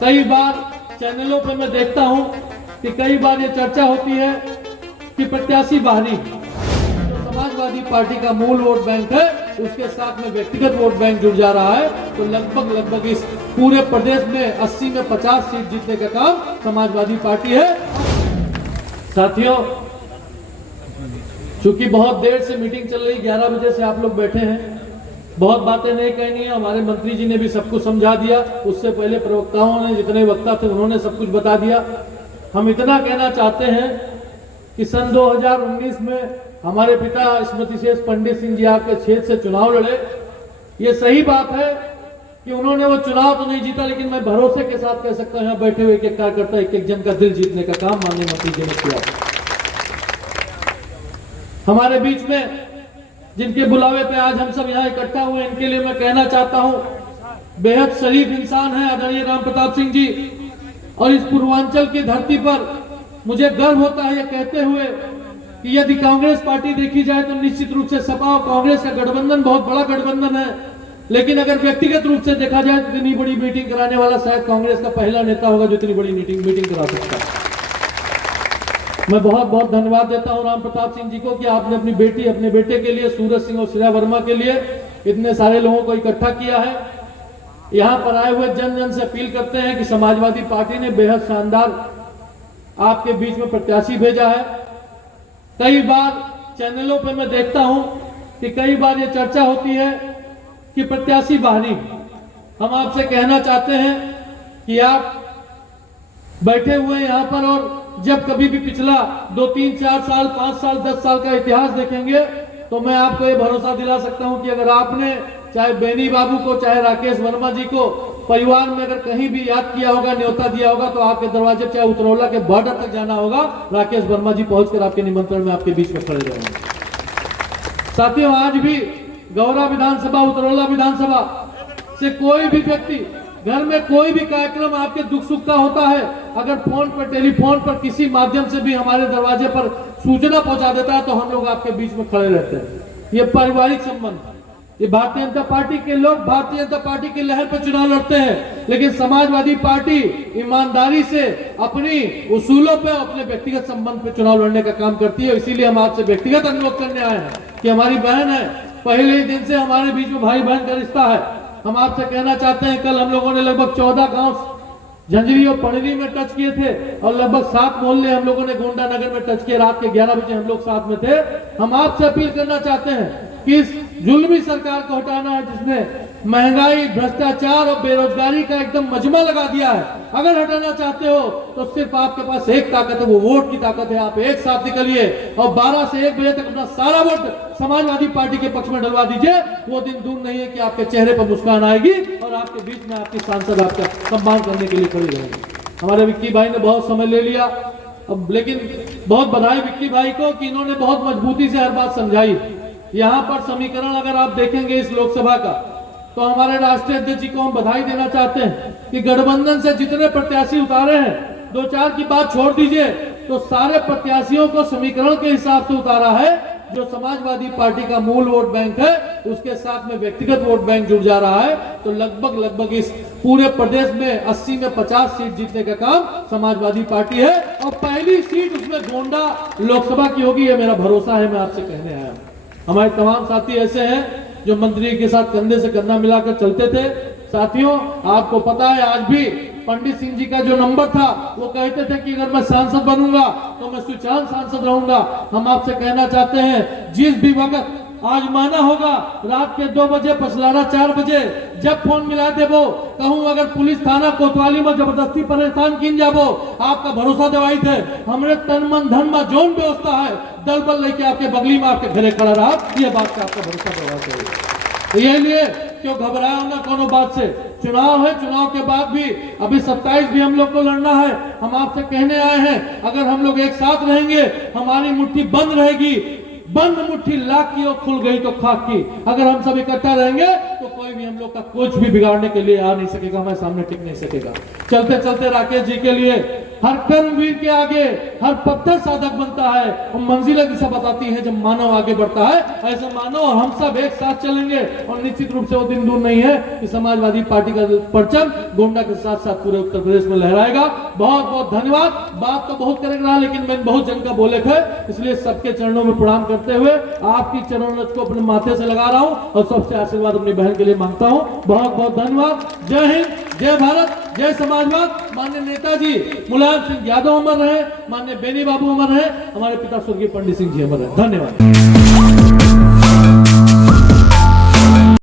कई बार चैनलों पर मैं देखता हूं कि कई बार ये चर्चा होती है कि प्रत्याशी बाहरी जो समाजवादी पार्टी का मूल वोट बैंक है उसके साथ में व्यक्तिगत वोट बैंक जुड़ जा रहा है, तो लगभग इस पूरे प्रदेश में 80 में 50 सीट जीतने का काम समाजवादी पार्टी है। साथियों, चूंकि बहुत देर से मीटिंग चल रही, 11 बजे से आप लोग बैठे हैं, बहुत बातें नहीं कहनी है। हमारे मंत्री जी ने भी सब कुछ समझा दिया, उससे पहले प्रवक्ताओं ने, जितने वक्ता थे उन्होंने सब कुछ बता दिया। हम इतना कहना चाहते हैं कि सन 2019 में हमारे पिता स्मृति शेष पंडित सिंह जी आपके क्षेत्र से चुनाव लड़े। ये सही बात है कि उन्होंने वो चुनाव तो नहीं जीता, लेकिन मैं भरोसे के साथ कह सकता हूं यहाँ बैठे हुए एक कार्यकर्ता, एक जन का दिल जीतने का काम माननीय मंत्री जी ने किया। हमारे बीच में जिनके बुलावे पे आज हम सब यहाँ इकट्ठा हुए, इनके लिए मैं कहना चाहता हूँ, बेहद शरीफ इंसान है आदरणीय राम प्रताप सिंह जी, और इस पूर्वांचल की धरती पर मुझे गर्व होता है ये कहते हुए कि यदि कांग्रेस पार्टी देखी जाए तो निश्चित रूप से सपा और कांग्रेस का गठबंधन बहुत बड़ा गठबंधन है, लेकिन अगर व्यक्तिगत रूप से देखा जाए तो इतनी बड़ी मीटिंग कराने वाला शायद कांग्रेस का पहला नेता होगा जो इतनी बड़ी मीटिंग करा सकता है। मैं बहुत बहुत धन्यवाद देता हूं राम प्रताप सिंह जी को कि आपने अपनी बेटी, अपने बेटे के लिए, सूरज सिंह और श्रेया वर्मा के लिए इतने सारे लोगों को इकट्ठा किया है। यहां पर आए हुए जन से अपील करते हैं कि समाजवादी पार्टी ने बेहद शानदार आपके बीच में प्रत्याशी भेजा है। कई बार चैनलों पर मैं देखता हूं कि कई बार ये चर्चा होती है कि प्रत्याशी बाहरी। हम आपसे कहना चाहते हैं कि आप बैठे हुए यहाँ पर, और जब कभी भी पिछला 2, 3, 4 साल, 5 साल, 10 साल का इतिहास देखेंगे तो मैं आपको ये भरोसा दिला सकता हूं कि अगर आपने चाहे बेनी बाबू को, चाहे राकेश वर्मा जी को परिवार में अगर कहीं भी याद किया होगा, न्योता दिया होगा, तो आपके दरवाजे, चाहे उतरौला के बॉर्डर तक जाना होगा, राकेश वर्मा जी पहुंचकर आपके निमंत्रण में आपके बीच में खड़े रहेंगे। साथियों, आज भी गौरा विधानसभा, उतरौला विधानसभा से कोई भी व्यक्ति, घर में कोई भी कार्यक्रम आपके दुख सुख का होता है, अगर फोन पर, टेलीफोन पर, किसी माध्यम से भी हमारे दरवाजे पर सूचना पहुंचा देता है तो हम लोग आपके बीच में खड़े रहते हैं। ये पारिवारिक संबंध, ये भारतीय जनता पार्टी के लोग भारतीय जनता पार्टी की लहर पर चुनाव लड़ते हैं, लेकिन समाजवादी पार्टी ईमानदारी से अपनी उसूलों पे, अपने व्यक्तिगत संबंध पे चुनाव लड़ने का काम करती है। इसीलिए हम आपसे व्यक्तिगत अनुरोध करने आए हैं कि हमारी बहन है, पहले ही दिन से हमारे बीच में भाई बहन का रिश्ता है। हम आपसे कहना चाहते हैं, कल हम लोगों ने लगभग 14 गांव झंझरी और पड़री में टच किए थे और लगभग 7 मोहल्ले हम लोगों ने गोंडा नगर में टच किए। रात के 11 बजे हम लोग साथ में थे। हम आपसे अपील करना चाहते हैं कि इस जुल्मी सरकार को हटाना है जिसने महंगाई, भ्रष्टाचार और बेरोजगारी का एकदम मजमा लगा दिया है। अगर हटाना चाहते हो तो सिर्फ आपके पास एक ताकत है, वो वोट की ताकत है। आप एक साथ निकलिए और 12 से 1 बजे तक अपना सारा वोट समाजवादी पार्टी के पक्ष में डलवा दीजिए। वो दिन दूर नहीं है कि आपके चेहरे पर मुस्कान आएगी और आपके बीच में आपकी सांसद आपका सम्मान करने के लिए खड़ी रहेगी। हमारे विक्की भाई ने बहुत समय ले लिया, अब लेकिन बहुत बधाई विक्की भाई को कि इन्होंने बहुत मजबूती से हर बात समझाई। यहाँ पर समीकरण अगर आप देखेंगे इस लोकसभा का, तो हमारे राष्ट्रीय अध्यक्ष जी को हम बधाई देना चाहते हैं कि गठबंधन से जितने प्रत्याशी उतारे हैं, 2-4 की बात छोड़ दीजिए, तो सारे प्रत्याशियों को समीकरण के हिसाब से उतारा है। जो समाजवादी पार्टी का मूल वोट बैंक है उसके साथ में व्यक्तिगत वोट बैंक जुड़ जा रहा है, तो लगभग इस पूरे प्रदेश में 80 में 50 सीट जीतने का काम समाजवादी पार्टी है। और पहली सीट उसमें गोंडा लोकसभा की होगी, ये मेरा भरोसा है। मैं आपसे कहने आया हूं, हमारे तमाम साथी ऐसे हैं जो मंत्री के साथ कंधे से कंधा मिलाकर चलते थे। साथियों, आपको पता है आज भी पंडित सिंह जी का जो नंबर था, वो कहते थे कि अगर मैं सांसद बनूंगा तो मैं स्विच ऑन सांसद रहूंगा। हम आपसे कहना चाहते हैं, जिस भी वक्त आजमाना होगा, रात के 2 बजे, पछलाना 4 बजे, जब फोन मिला देवो, कहूं अगर पुलिस थाना कोतवाली में जबरदस्ती परेशान किन जाबो, आपका भरोसा दवाई थे हमरे तन मन धन में जोन व्यवस्था है, दल बल लेके आपके बगली में आपके घरे खड़ा रहा। ये बात का आपका भरोसा दवा चाहिए। ये लिए क्यों घबराया ना कोनो बात से। चुनाव है, चुनाव के बाद भी अभी 27 भी हम लोग को लड़ना है। हम आपसे कहने आए हैं, अगर हम लोग एक साथ रहेंगे, हमारी मुट्ठी बंद रहेगी। बंद मुट्ठी लाख की और खुल गई तो खाक की। अगर हम सब इकट्ठा रहेंगे तो कोई भी हम लोग का कुछ भी बिगाड़ने के लिए आ नहीं सकेगा, हमारे सामने टिक नहीं सकेगा। चलते चलते राकेश जी के लिए हर कर्मवीर के आगे हर पत्थर साधक बनता है और मंजिलें दिशा बताती हैं जब मानव आगे बढ़ता है। ऐसे मानव और हम सब एक साथ चलेंगे और निश्चित रूप से वो दिन दूर नहीं है कि समाजवादी पार्टी का परचम गोंडा के साथ साथ पूरे उत्तर प्रदेश में लहराएगा। बहुत बहुत धन्यवाद। बात तो बहुत करेंगे रहा, लेकिन मैं बहुत जन का बोले थे, इसलिए सबके चरणों में प्रणाम करते हुए आपकी चरण रज को अपने माथे से लगा रहा हूं और सबसे आशीर्वाद अपनी बहन के लिए मांगता हूं। बहुत बहुत धन्यवाद। जय हिंद, जय भारत, जय समाजवाद। माननीय नेताजी मुलायम सिंह यादव अमर रहे, माननीय बेनी बाबू अमर रहे, हमारे पिता स्वर्गीय पंडित सिंह जी अमर रहे। धन्यवाद।